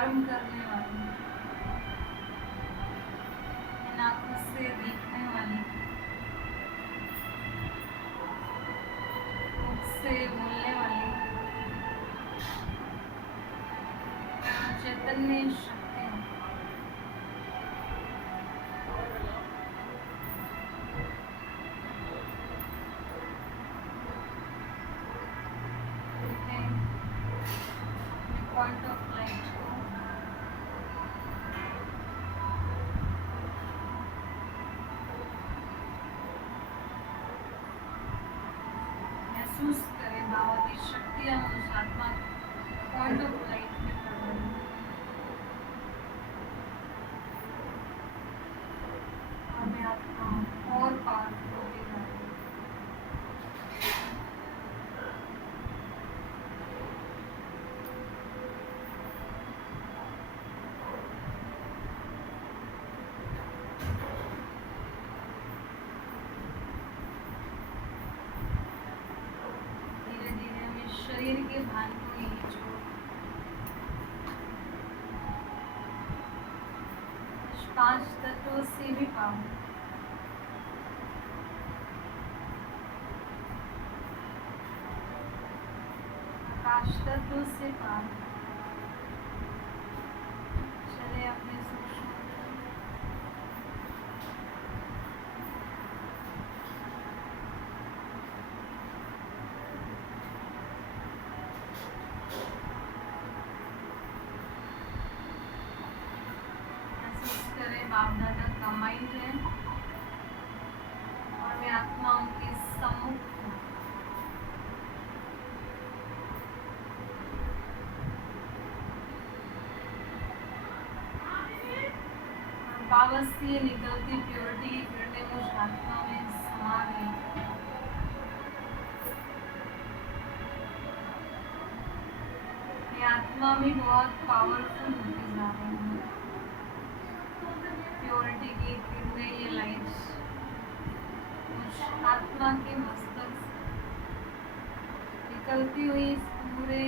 प्रारंभ करने वाली, इन आंखों से देखने वाली, मुख से बोलने वाली चैतन्य शक्ति पॉइंट ऑफ लाइट को महसूस करें। बाबा की शक्तियाँ उस आत्मा पॉइंट ऑफ लाइट में पड़ रही हैं और मैं आत्मा और पावरफुल होती जा रही हूँ। धीरे धीरे हमें शरीर के भान को ही छोड़ पांच तत्वों से भी पाओ। आकाश तत्व से पार चले अपने सूक्ष्म महसूस करें बाप दादा का माइंड है और मैं आत्मा उनके सम्मुख हूँ। बाबा से निकलती प्योरिटी की किरणें मुझ आत्मा में समा गई। मैं आत्मा में बहुत पावरफुल होती जा रही हूँ। प्योरिटी की किरणें, ये लाइट्स मुझ आत्मा के मस्तक से निकलती हुई इस पूरे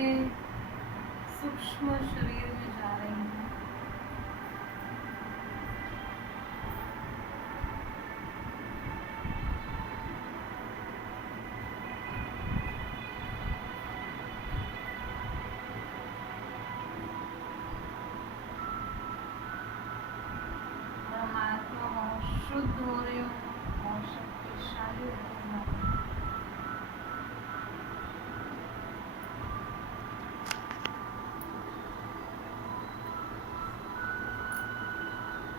सूक्ष्म शरीर में जा रही हैं। शुद्ध हो रही हूँ और शक्तिशाली होती जा रही हूँ।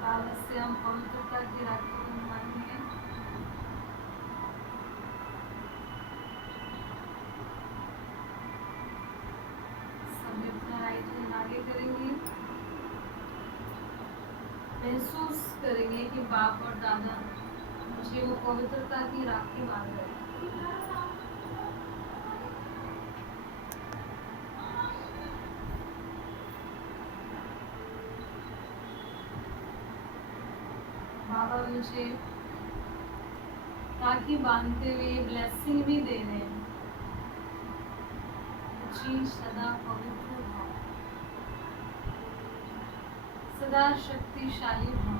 बाबा से हम पवित्रता की राखी बनवाएंगे। सभी अपना राइट हैंड आगे करेंगे। महसूस करेंगे कि बाप और दादा मुझे वो पवित्रता की राखी बांध रहे हैं। बाबा मुझे राखी बांधते हुए ब्लेसिंग भी दे रहे हैं। जी सदा पवित्र हो, सदा शक्तिशाली हो,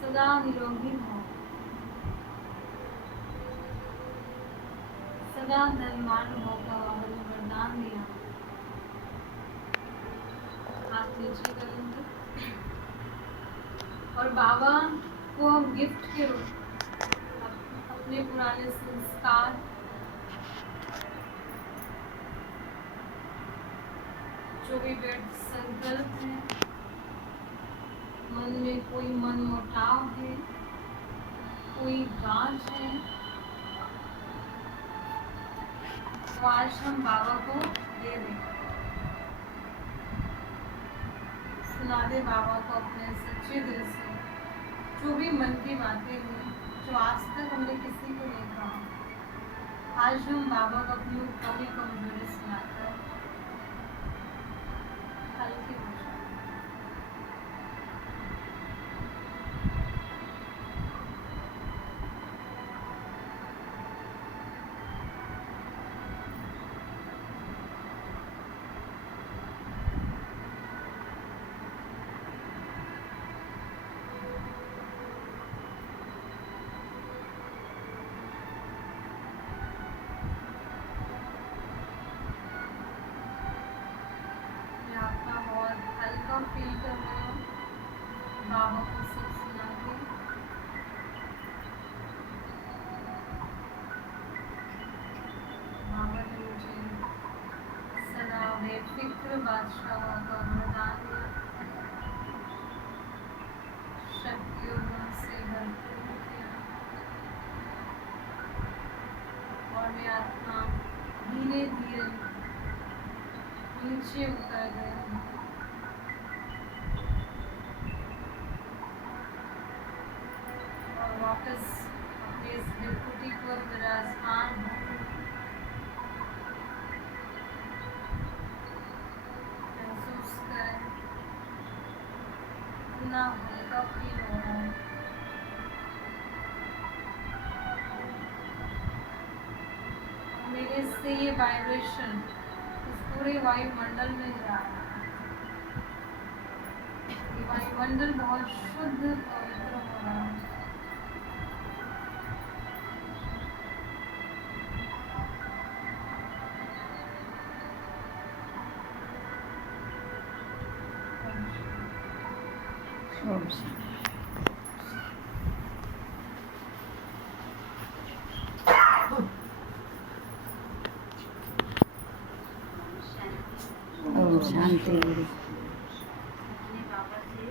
सदा निरोगी हो, सदा धनवान हो का वरदान दिया। हाथ नीचे करेंगे और बाबा को हम गिफ्ट के रूप अपने पुराने संस्कार, जो भी व्यर्थ संकल्प है, मन में कोई मन मुटाव है, कोई गांठ है, तो आज हम बाबा को दे दें। सुना दे बाबा को अपने सच्चे दिल से जो भी मन की बातें हुई, जो आज तक हमने किसी को नहीं कहा। आज हम बाबा को अपनी कमी कमजोरी सुनाकर हल्के हो जाए। नीचे उतर गए और वापस अपने इस दिलकुटी पर विराजमान हो। महसूस कर कितना हल्का फील हो रहा है। मेरे से ये वाइब्रेशन इस पूरे वायुमंडल में जा रहा है। ये वायुमंडल बहुत शुद्ध पवित्र हो रहा है। ओम शांति। अपने बाबा से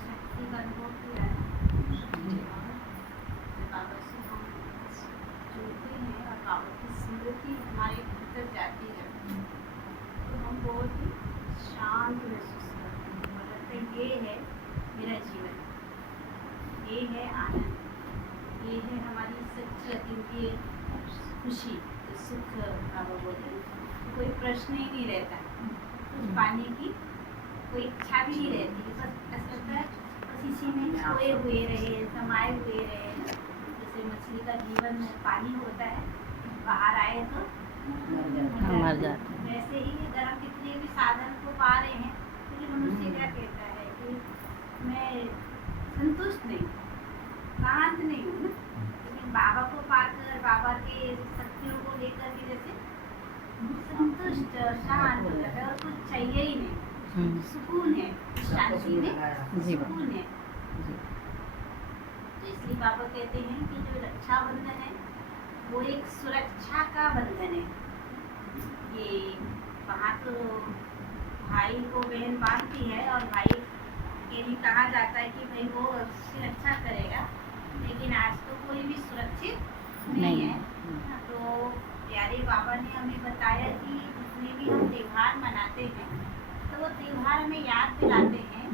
शक्ति का अनुभव किया है। बाबा से हम जुड़ते हैं और बाबा की स्मृति हमारे भीतर जाती है तो हम बहुत ही शांत महसूस करते हैं और लगता है ये है मेरा जीवन, ये है आनंद, ये है हमारी सच्ची अतीत खुशी, सुख। बाबा बोलते हैं कोई प्रश्न ही नहीं रहता, कुछ पाने की कोई इच्छा भी नहीं रहती, बस ऐसा लगता है बस इसी में सोए हुए रहे, समाये हुए रहे। जैसे मछली का जीवन में पानी होता है, बाहर आए तो मर जाते हैं। वैसे ही अगर हम कितने भी साधन को पा रहे हैं लेकिन मनुष्य क्या कहता है कि मैं संतुष्ट नहीं, शांत नहीं हूँ ना। लेकिन बाबा को पाकर, बाबा के शक्तियों को लेकर के जैसे संतुष्ट शांत हो जाता है और कुछ चाहिए ही नहीं, सुकून है, शांति में सुकून है। तो इसलिए बाबा कहते हैं कि जो रक्षाबंधन है वो एक सुरक्षा का बंधन है। ये वहाँ तो भाई को बहन बांधती है और भाई के लिए कहा जाता है कि भाई वो उसकी रक्षा करेगा, लेकिन आज तो कोई भी सुरक्षित नहीं है। तो प्यारे बाबा ने हमें बताया कि जितने भी हम त्योहार मनाते हैं तो वो त्योहार हमें याद दिलाते हैं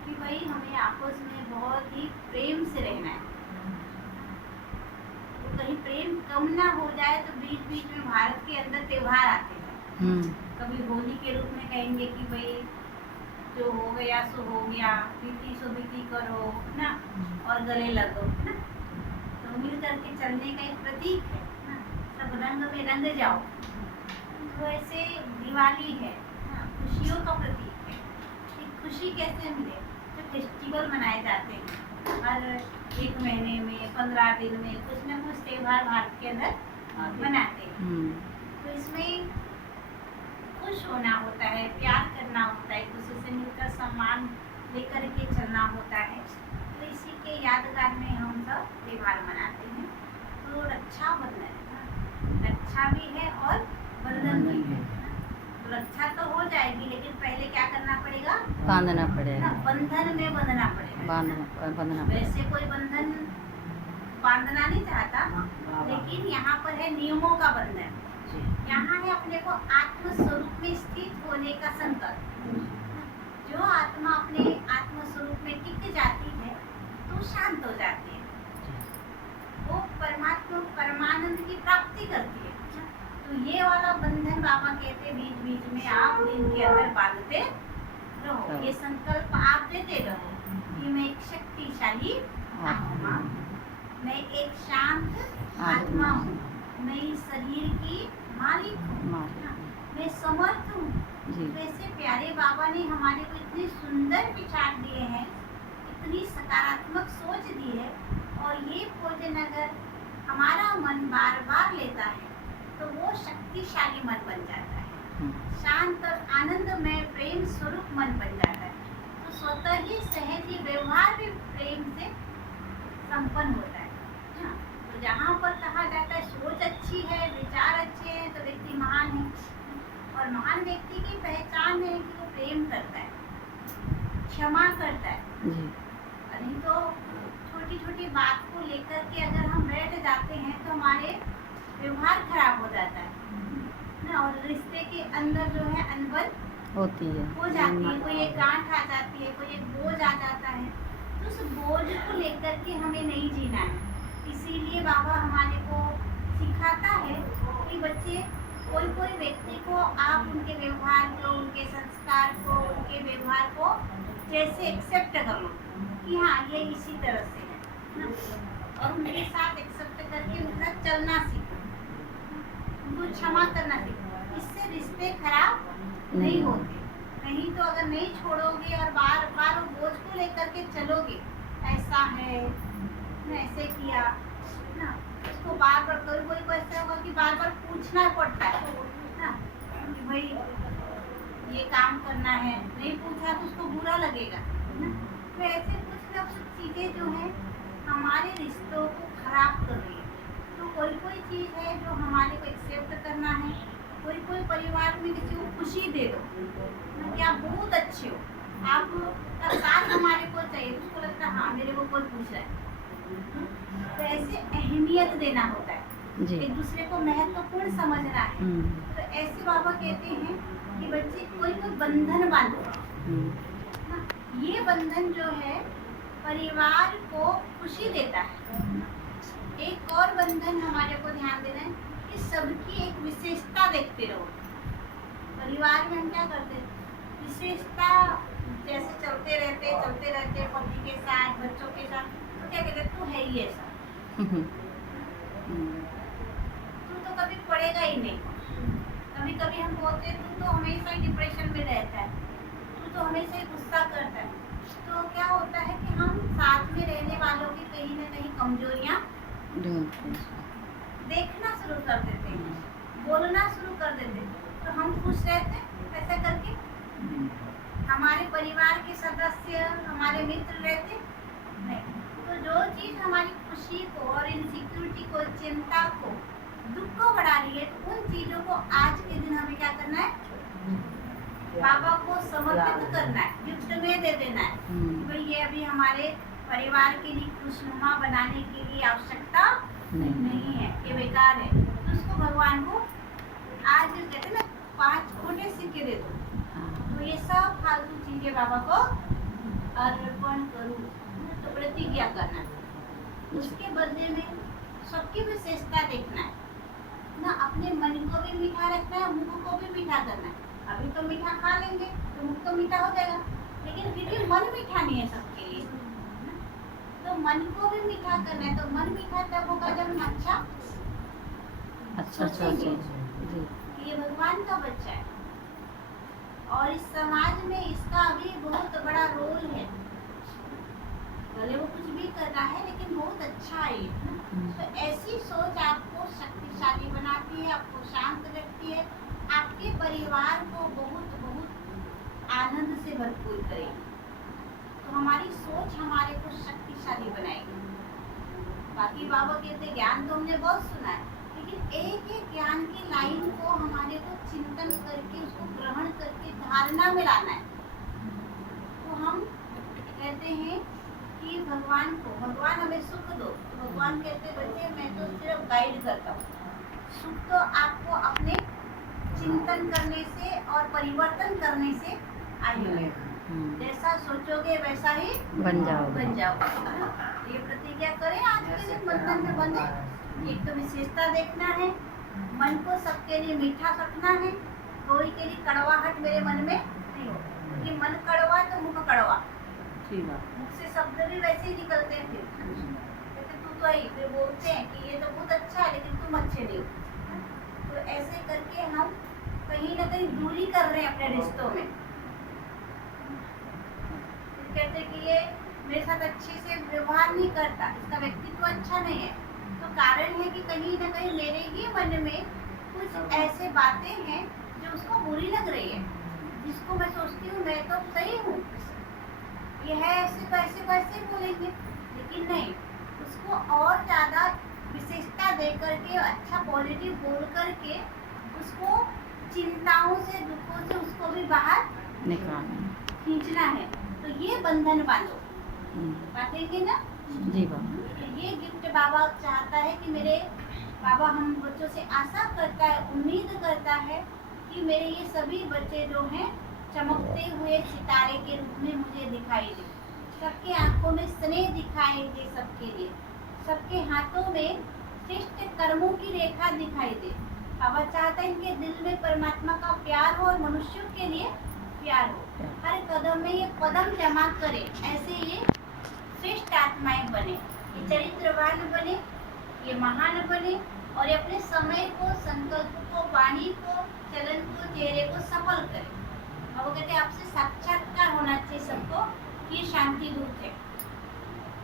कि भाई हमें आपस में बहुत ही प्रेम से रहना है। तो कहीं प्रेम कम ना हो जाए तो बीच बीच में भारत के अंदर त्योहार आते हैं। कभी होली के रूप में कहेंगे कि भाई जो हो गया सो हो गया, बीती सो बीती करो ना, और गले लगो ना। तो मिल करके चलने का एक प्रतीक है ना, सब रंग में रंग जाओ। तो ऐसे दिवाली है ना, खुशियों का प्रतीक है। कि खुशी कैसे मिले, तो फेस्टिवल मनाए जाते हैं हर एक महीने में, 15 दिन में कुछ ना कुछ त्योहार भारत के अंदर मनाते हैं। तो इसमें खुश होना होता है, प्यार करना होता है, एक दूसरे से मिलकर सम्मान लेकर के चलना होता है। तो इसी के यादगार में हम सब त्योहार मनाते हैं। तो रक्षाबंधन, रक्षा भी है और बंधन भी है। तो रक्षा तो हो जाएगी लेकिन पहले क्या करना पड़ेगा, बांधना पड़ेगा, बंधन में बंधना पड़ेगा। बांधना वैसे कोई बंधन बांधना नहीं चाहता, लेकिन यहाँ पर है नियमों का बंधन। यहाँ है अपने को आत्म स्वरूप में स्थित होने का संकल्प। जो आत्मा अपने आत्म स्वरूप में टिक जाती है तो शांत हो जाती है, वो परमात्मा परमानंद की प्राप्ति करती है। तो ये वाला बंधन बाबा कहते बीच बीच में आप दिन के अंदर बांधते रहो, ये संकल्प आप देते रहो कि मैं एक शक्तिशाली आत्मा, मैं एक शांत आत्मा हूँ, मैं इस शरीर की मालिक हूँ, मैं समर्थ हूँ। वैसे प्यारे बाबा ने हमारे को इतने सुंदर विचार दिए हैं, इतनी सकारात्मक सोच दी है। और ये भोजन अगर हमारा मन बार बार लेता है तो वो शक्तिशाली मन बन जाता है, शांत और आनंदमय प्रेम स्वरूप मन बन जाता है। तो स्वतः ही सहज ही व्यवहार भी प्रेम से संपन्न होता है। तो जहाँ पर कहा जाता है सोच अच्छी है, विचार अच्छे हैं, तो व्यक्ति महान है। और महान व्यक्ति की पहचान है कि वो प्रेम करता है, क्षमा करता है। नहीं तो छोटी छोटी बात को लेकर के अगर हम बैठ जाते हैं तो हमारे व्यवहार खराब हो जाता है ना, और रिश्ते के अंदर जो है अनबन होती है। हो जाती है, कोई एक गांठ आ जाती है, कोई एक बोझ आ जाता है। तो उस बोझ को लेकर के हमें नहीं जीना है। इसीलिए बाबा हमारे को सिखाता है कि बच्चे, कोई कोई व्यक्ति को आप उनके व्यवहार को, उनके संस्कार को, उनके व्यवहार को जैसे एक्सेप्ट कर लो कि हाँ ये इसी तरह से है ना, और उनके साथ एक्सेप्ट करके उनके साथ चलना सीखो, उनको क्षमा करना सीखो। इससे रिश्ते खराब नहीं होते। नहीं तो अगर नहीं छोड़ोगे और बार बार वो बोझ को लेकर के चलोगे, ऐसा है ना, ऐसे किया ना, उसको बार बार कोई कोई ऐसा होगा कि बार बार पूछना पड़ता है ना कि भाई ये काम करना है, नहीं पूछा तो उसको बुरा लगेगा ना। तो ऐसे कुछ ना कुछ चीज़ें जो है हमारे रिश्तों को खराब कर रही है। तो कोई कोई चीज़ है जो हमारे को एक्सेप्ट करना है। कोई कोई परिवार में किसी को खुशी दे दो कि आप बहुत अच्छे हो, आपका साथ हमारे को चाहिए, तो उसको लगता है हाँ मेरे को कोई पूछ रहा है। तो ऐसे अहमियत देना होता है, जी। एक दूसरे को महत्वपूर्ण समझना है। तो ऐसे बाबा कहते हैं कि बच्चे कोई कोई बंधन बांधो ना, ये बंधन जो है परिवार को खुशी देता है। एक और बंधन हमारे को ध्यान देना है कि सबकी एक विशेषता देखते रहो। परिवार में हम क्या करते हैं, विशेषता जैसे चलते रहते पति के साथ, बच्चों के साथ, तो क्या कहते हैं, तू है ही ऐसा, तू तो कभी पढ़ेगा ही नहीं। कभी कभी हम बोलते हैं तू तो हमेशा ही डिप्रेशन में रहता है, तू तो हमेशा ही गुस्सा करता है। तो क्या होता है कि हम साथ में रहने वालों की कहीं ना कहीं कमजोरियाँ देखना शुरू कर देते हैं, बोलना शुरू कर देते हैं। तो हम खुश रहते हैं ऐसा करके, हमारे परिवार के सदस्य, हमारे मित्र रहते नहीं। तो जो चीज़ हमारी खुशी को और इनसिक्योरिटी को, चिंता को, दुख को बढ़ा रही है, तो उन चीज़ों को आज के दिन हमें क्या करना है, बाबा को समर्पित करना है, गिफ्ट में दे देना है। भाई ये अभी हमारे परिवार के लिए खुशनुमा बनाने के लिए आवश्यकता नहीं है, ये बेकार है। तो उसको भगवान को आज कहते हैं ना 5 खोटे सिक्के दे दो, तो ये सब फालतू चीजें बाबा को अर्पण करूँ, तो प्रतिज्ञा करना है। उसके बदले में सबकी विशेषता देखना है ना, अपने मन को भी मीठा रखना है, मुंह को भी मीठा करना है। अभी तो मीठा खा लेंगे तो मुंह तो मीठा हो जाएगा, लेकिन फिर भी मन मीठा नहीं है सबके लिए। तो मन को भी मीठा करना है। तो मन मीठा तब होगा जब हम अच्छा सोचेंगे कि ये भगवान का बच्चा है और इस समाज में इसका भी बहुत बड़ा रोल है। भले वो कुछ भी कर रहा है लेकिन बहुत अच्छा है। तो ऐसी सोच आपको शक्तिशाली बनाती है, आपको शांत रखती है, आपके परिवार को बहुत बहुत आनंद से भरपूर करेगी। तो हमारी सोच हमारे को शक्तिशाली बनाएगी। बाकी बाबा कहते ज्ञान तो हमने बहुत सुना है, लेकिन एक एक ज्ञान की लाइन को हमारे को चिंतन करके, उसको ग्रहण करके धारणा में लाना है। तो हम कहते हैं कि भगवान हमें सुख दो। तो भगवान कहते बच्चे मैं तो सिर्फ गाइड करता हूँ, सुख तो आपको अपने चिंतन करने से और परिवर्तन करने से आएगा। जैसा सोचोगे वैसा ही बन जाओ। ये प्रतिज्ञा करें आज के दिन बंधन में बंधे। एक तो विशेषता देखना है, मन को सबके लिए मीठा रखना है, कोई के लिए कड़वाहट मेरे मन में नहीं हो, क्योंकि मन कड़वा तो मुख कड़वा, मुख से शब्द भी वैसे ही निकलते हैं। फिर तू तो आई, फिर बोलते हैं कि ये तो बहुत अच्छा है लेकिन तुम अच्छे नहीं हो। तो ऐसे करके हम कहीं ना कहीं दूरी कर रहे हैं अपने रिश्तों में। कहते कि ये मेरे साथ अच्छे से व्यवहार नहीं करता, इसका व्यक्तित्व अच्छा नहीं है। तो कारण है कि कहीं ना कहीं मेरे ही मन में कुछ ऐसे बातें हैं जो उसको बुरी लग रही है, जिसको मैं सोचती हूँ मैं तो सही हूँ, यह ऐसे वैसे बोलेंगे, लेकिन नहीं, उसको और ज़्यादा विशेषता दे करके, अच्छा पॉजिटिव बोल करके उसको चिंताओं से, दुखों से उसको भी बाहर खींचना है। तो ये बंधन बांधो, बांधेंगे ना जी बाबा। तो ये गिफ्ट बाबा चाहता है कि मेरे बाबा हम बच्चों से आशा करता है, उम्मीद करता है कि मेरे ये सभी बच्चे जो हैं चमकते हुए सितारे के रूप में मुझे दिखाई दे, सबके आंखों में स्नेह दिखाई दे, सबके लिए सबके हाथों में श्रेष्ठ कर्मों की रेखा दिखाई दे। बाबा चाहता है इनके दिल में परमात्मा का प्यार हो और मनुष्यों के लिए प्यार हो, हर कदम में ये कदम जमा करे, ऐसे ये श्रेष्ठ आत्माएं बने, ये चरित्रवान बने, ये महान बने और ये अपने समय को, संकल्प को, वाणी को, चलन को, चेहरे को सफल करे। अब वो कहते हैं आपसे साक्षात्कार होना चाहिए सबको कि ये शांति दूत है,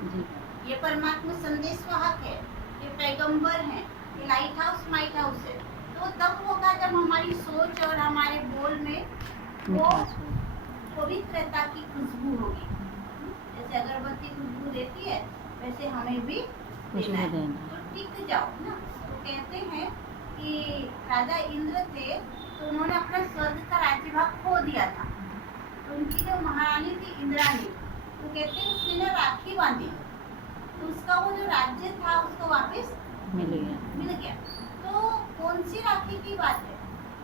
जी ये परमात्मा संदेश वाहक है, ये पैगंबर है, ये लाइट हाउस माइट हाउस है। तो तब होगा जब हमारी सोच और हमारे बोल में वो मिठास हो। पवित्रता की खुशबू होगी। जैसे अगरबत्ती खुशबू देती है वैसे हमें भी खुशबू देना है। देना। तो टिक जाओ ना। तो कहते हैं कि राजा इंद्र थे तो उन्होंने अपना स्वर्ग का राज्य भाग खो दिया था। तो उनकी जो महारानी थी इंद्राणी, तो कहते हैं उसने ना राखी बांधी तो उसका वो जो राज्य था उसको वापस मिल गया। मिल गया। तो कौन सी राखी की बात है?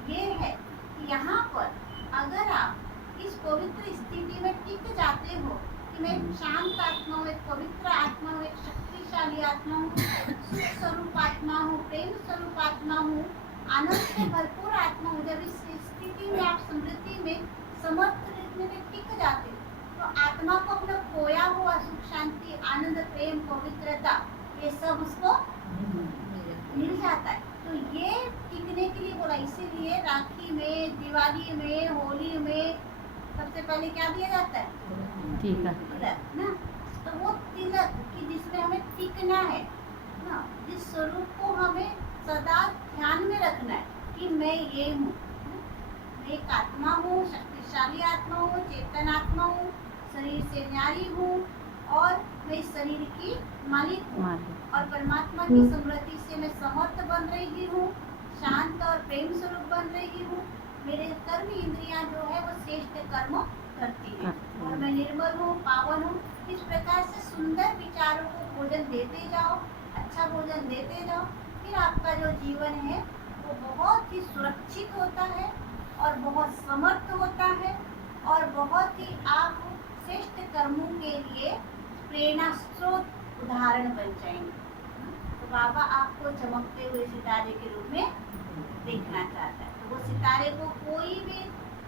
ये है कि यहाँ पर अगर आप इस पवित्र स्थिति में टिक जाते हो कि मैं एक शांत आत्मा हूँ, एक पवित्र आत्मा हूँ, एक शक्तिशाली आत्मा हूँ, सुख स्वरूप आत्मा हूँ, प्रेम स्वरूप आत्मा हूँ, आनंद से भरपूर आत्मा हूँ, जब इस स्थिति में आप स्मृति में समर्थ में टिक जाते हो तो आत्मा को अपना खोया हुआ सुख, शांति, आनंद, प्रेम, पवित्रता ये सब उसको मिल जाता है। तो ये टिकने के लिए बोला, इसीलिए राखी में, दिवाली में, होली में सबसे पहले क्या दिया जाता है? ठीक है। तिलक ना। तो वो तिलक कि जिसमें हमें टिकना है ना, जिस स्वरूप को हमें सदा ध्यान में रखना है कि मैं ये हूँ, मैं एक आत्मा हूँ, शक्तिशाली आत्मा हूँ, चेतन आत्मा हूँ, शरीर से न्यारी हूँ और मैं इस शरीर की मालिक हूँ और परमात्मा की समृद्धि से मैं समर्थ बन रही हूँ, शांत और प्रेम स्वरूप बन रही हूँ। मेरे कर्म इंद्रियां जो है वो श्रेष्ठ कर्म करती है और मैं निर्मल हूँ, पावन हूँ। इस प्रकार से सुंदर विचारों को भोजन देते जाओ, अच्छा भोजन देते जाओ, फिर आपका जो जीवन है वो बहुत ही सुरक्षित होता है और बहुत समर्थ होता है और बहुत ही आप श्रेष्ठ कर्मों के लिए प्रेरणा स्रोत उदाहरण बन जाएंगे। तो बाबा आपको चमकते हुए सितारे के रूप में देखना चाहता है। तो वो सितारे को कोई भी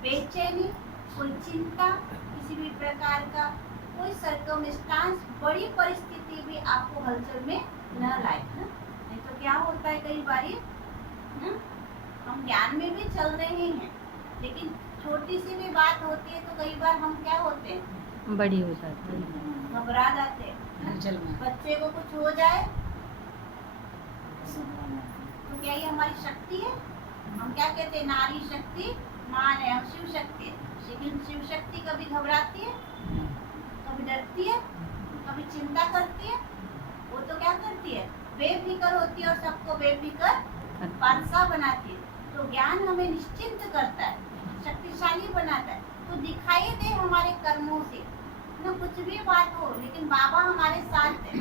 बेचैनी, कोई चिंता, किसी भी प्रकार का कोई सर्कमस्टांस, बड़ी परिस्थिति भी आपको हलचल में न लाए ना। नहीं तो क्या होता है कई बारी हम ज्ञान में भी चल रहे हैं लेकिन छोटी सी भी बात होती है तो कई बार हम क्या होते हैं, बड़ी हो जाती है। घबरा जाते हैं। बच्चे को कुछ हो जाए तो क्या ये हमारी शक्ति है? हम क्या कहते हैं, नारी शक्ति मान है, हम शिव शक्ति है। लेकिन शिव शक्ति कभी घबराती है, कभी डरती है, कभी चिंता करती है। वो तो क्या करती है, बेफिक्र होती है और सबको बेफिक्र बादशाह बनाती है। तो ज्ञान हमें निश्चिंत करता है, शक्तिशाली बनाता है। तो दिखाई दे हमारे कर्मों से ना, कुछ भी बात हो लेकिन बाबा हमारे साथ है।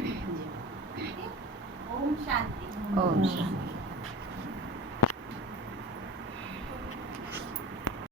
ठीक है? ओम शांति। ओम शांति।